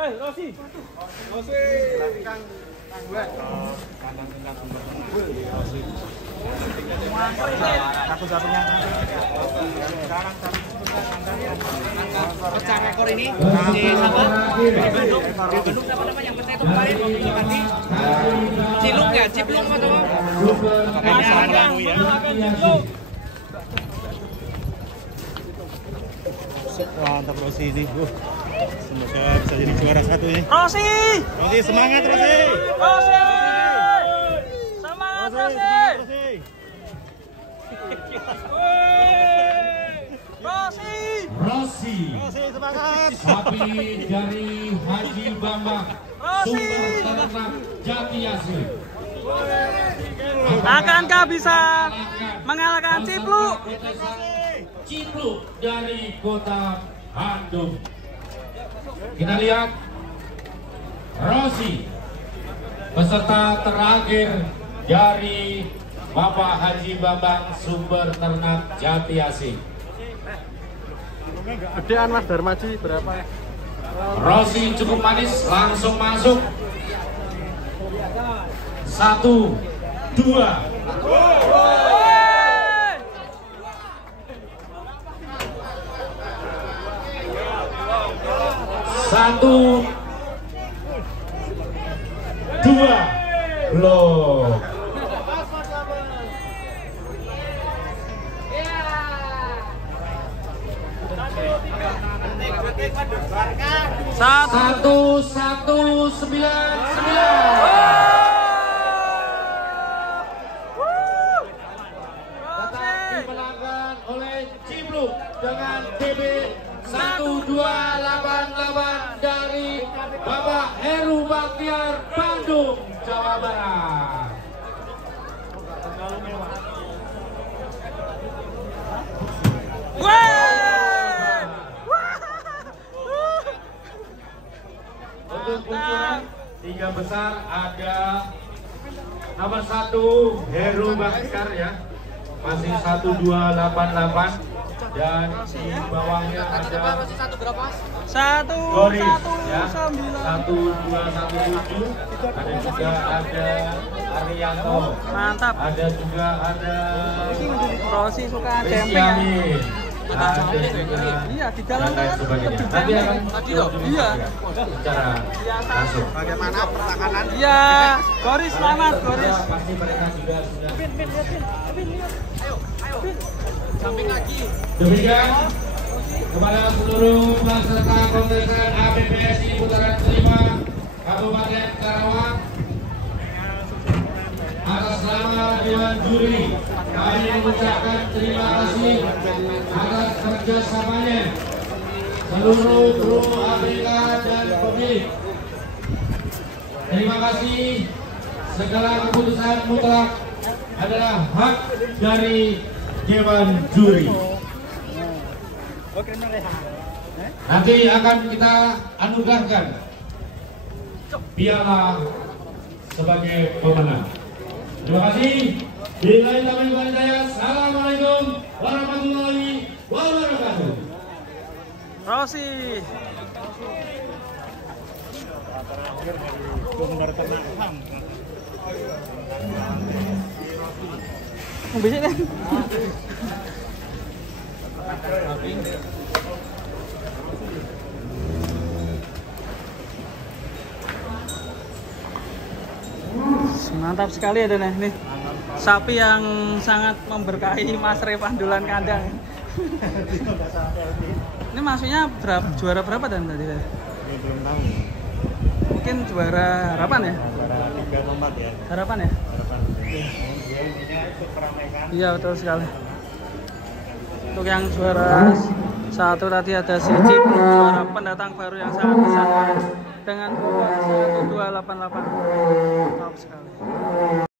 Rosi. Satu-satunya. Pecah rekor ini di siapa? Di Bandung siapa namanya yang pecah itu kemarin seperti Cilung ya, Ciplung atau ada Mantap Rosi ini. Semoga bisa jadi juara satu ini. Rosi! Rosi semangat Rosi. Rosi! Semangat Rosi! Rosi! Rosi, Rosi semangat. sapi dari Haji Bambang, sumber ternak Jati Asih. Akankah bisa mengalahkan Cipluk? Cipluk dari kota Bandung. Kita lihat Rosi, peserta terakhir dari Bapak Haji Bambang, sumber ternak Jati Asih. Gedean Mas Darmaji berapa? Rosi cukup manis, langsung masuk. 1, 2. Satu, dua, belum. Satu, 1, 9, 9. Tetap dimenangkan oleh Cipluk dengan TB 1288 dari Bapak Heru Baktiar, Bandung, Jawa Barat. Untuk kuncuran 3 besar ada nomor 1 Heru Baktiar ya, masih 1288, dan di bawahnya ada Satu, Goris satu, ya, 9. 1217. Ada juga ada Arianto. Mantap. Ada juga ada Rosi suka camping ya. Rizkyani. Ada juga Iya, di dalam dan lain kan sebagainya. lebih Nanti akan camping. Iya. secara langsung. Bagaimana pertahanan? Iya, Goris selamat, Goris. Pasti mereka juga sudah. samping lagi. Demikian kepada seluruh peserta kontesan APPSI Putaran Kelima Kabupaten Karawang, atas nama Dewan Juri kami mengucapkan terima kasih atas kerjasamanya seluruh kru ABK dan pemilik. Terima kasih, segala keputusan mutlak adalah hak dari Dewan Juri. Nanti akan kita anugerahkan piala sebagai pemenang. Terima kasih. Billahi taufiq wal hidayah. Assalamualaikum warahmatullahi wabarakatuh. Rosi. Sumber ternak ham. Bisa kan? Mantap sekali ya Dan nih. Sapi yang sangat memberkahi Mas Revandulan kandang. Ini maksudnya juara berapa Dan tadi? Ini belum tahu. Mungkin juara harapan ya? Juara 3 atau 4 ya. Harapan ya? Harapan. Dia intinya ikut keramaian. Iya betul sekali. Untuk yang juara 1 tadi ada si Cip, juara pendatang baru yang sangat besar dengan 1288. Top sekali.